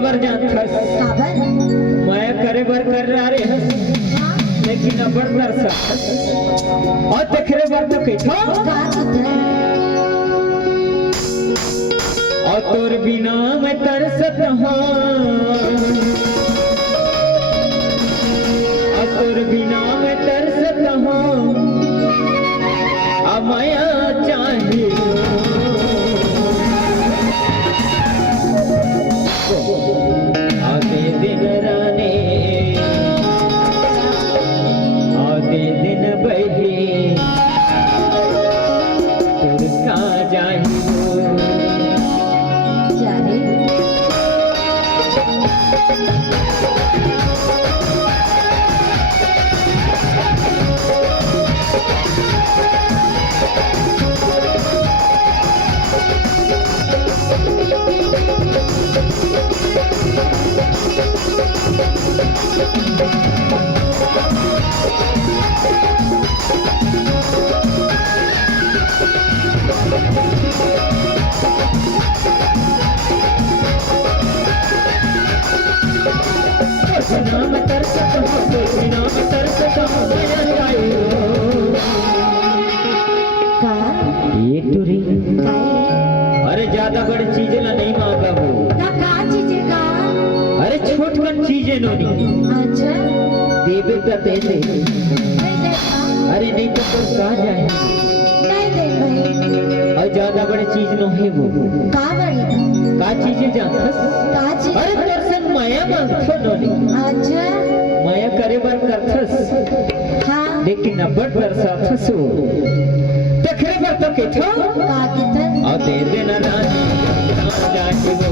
काबर जानथस काबर मैं करे बर कर रहा रे हस लेकिन अबर तरसा और तखरे बर तो कैठो का कितना और तोर बिना मैं तरसत हूँ और तोर बिना मैं तरसत हूँ अब माया चाहिए आधे दिन राने आधे दिन बही तुर का जाहियो क्या रे नाम तरसत हूँ तोर नाम तरसत हूँ माया चाहियो का ये टुरी काय अरे ज्यादा बड़ी चीजें ना नहीं मांगा वो का चीज का अरे छोटकन चीजें नोनी अच्छा देवे तो दे दे नहीं देता अरे नहीं तो तुम कहाँ जाए नहीं दे भाई और ज्यादा बड़ी चीज नो है वो का बड़ी का चीजें जानथस का चीज अरे तोर संग माया मांगथो नोनी अच्छा माया करे बर करथस हाँ लेकिन अब्बड़ बरसाथस वो तखरे बर तो केठो का कितना और दे देना रानी कहाँ जाए वो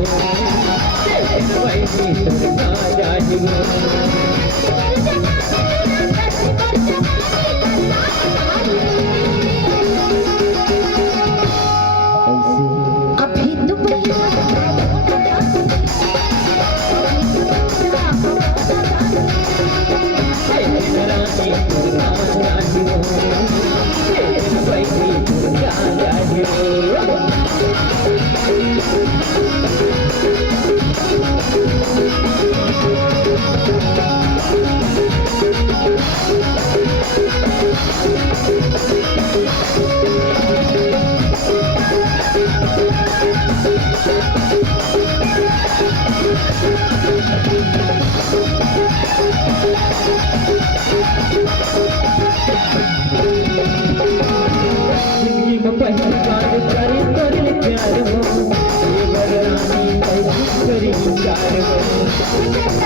दे देना भाई तुम कहाँ जाए वो अभी तो जिंदगी में पहली बार करे तोरे प्यार हो ये बररानी कैसी करी प्यार हो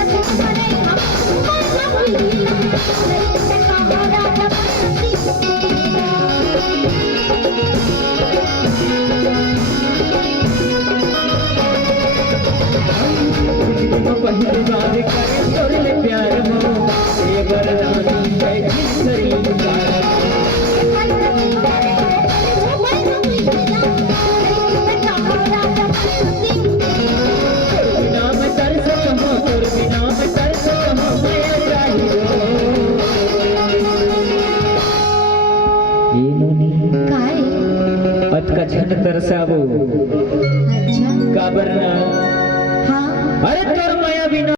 जिंदगी में पहली बार करे तोरे प्यार हो ये बररानी कैसी करी प्यार हो बिना मैं तरसत हूँ तोर बिना मैं तरसत हूँ माया चाहियो ये नोनी काय पत का छन तरसावो अच्छा काबर ना हाँ अरे तोर माया बिना